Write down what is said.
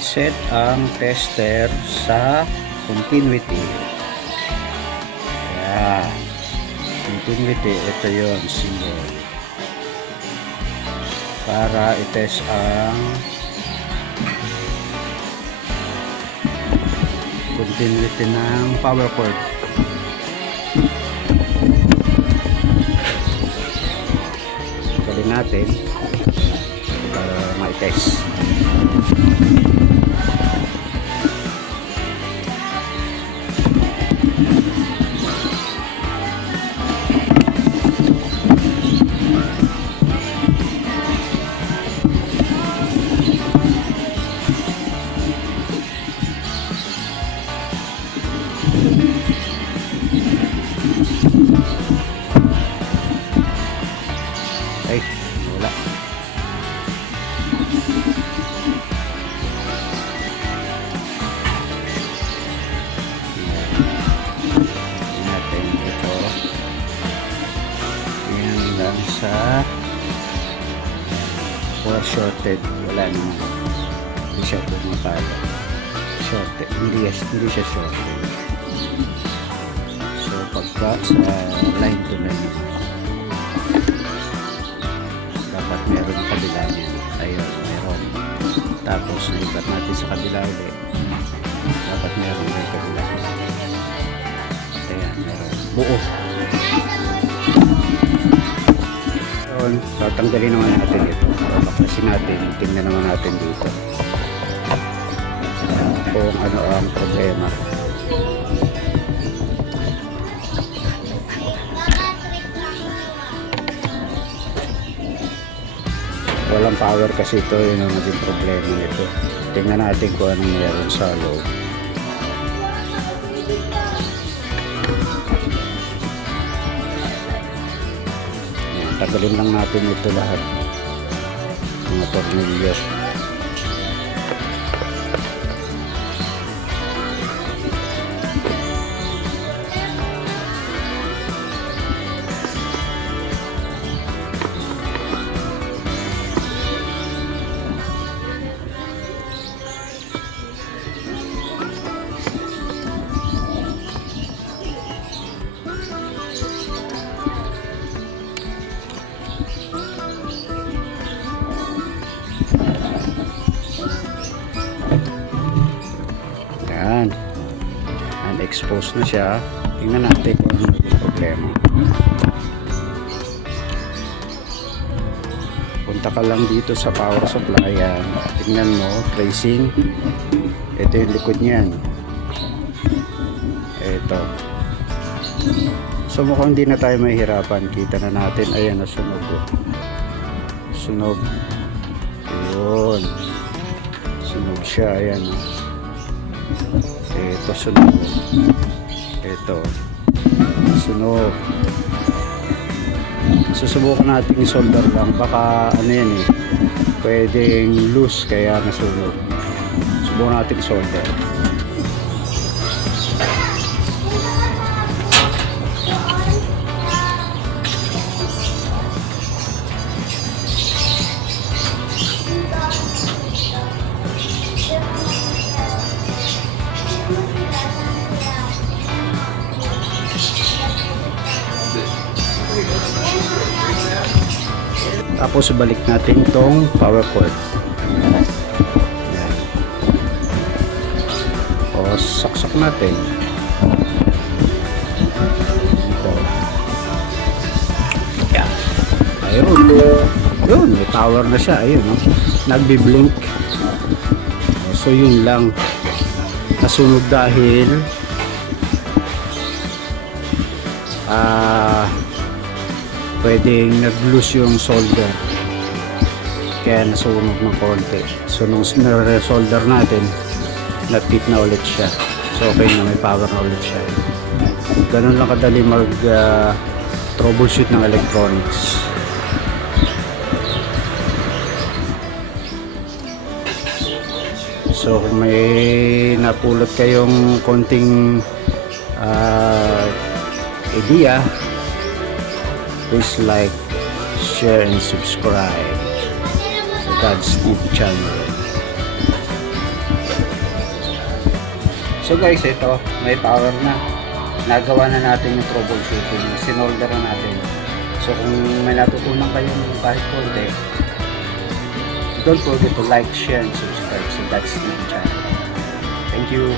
i-set ang tester sa continuity. Yan. Continuity, ito yung symbol. Para i-test ang continuity ng power cord. Galing natin para ma-test. Ay, wala. Natin ito. Yan lang sa or shorted. Wala naman. Hindi siya pumapala. Shorted. Hindi siya shorted. So, pagka sa line to line dapat meron ng kabila niya. Ayun, meron. Tapos, naibat natin sa kabila ulit. Dapat meron ng kabila. Ayan, meron. Buo. Ayun, tatanggalin naman natin ito. Baklasin natin. Tingnan naman natin dito. Kung ano ang problema. Walang power kasi ito, yun ang naging problema nito. Tingnan natin kung anong meron sa loob. Yan, tagalin lang natin ito lahat, mga tornilyo. Yan, exposed na siya. Tingnan natin kung ano yung problema. Punta ka lang dito sa power supply. Yan, tingnan mo, tracing. Ito yung likod niyan. Ito. So mukhang hindi na tayo mahihirapan. Kita na natin. Ayan, nasunog. Sunog. Ayun. Sunog siya. Ayan. Ito sunog. Ito sunog. Susubukan natin i-solder lang. Baka ano yan eh, pwedeng loose kaya nasunog. Subukan natin i-solder. Tapos balik natin itong power cord. Yan. O saksak natin ito. Yan. Ayun. Yun, may power na siya. Ayun, no? Nagbi-blink. So yun lang, nasunog dahil pwedeng nag-loose yung solder kaya nasunog ng konti. So nung na-resolder natin, nag-tip na ulit siya. So okay na, may power na ulit siya. Ganun lang kadali mag troubleshoot ng electronics. So kung may napulot kayong konting idea, please like, share, and subscribe sa God's Steve channel. So guys, ito, may power na. Nagawa na natin yung troubleshooting. Sinolder na natin. So kung may natutunan kayo kahit konti, don't forget to like, share, and subscribe. So that's the channel. Thank you.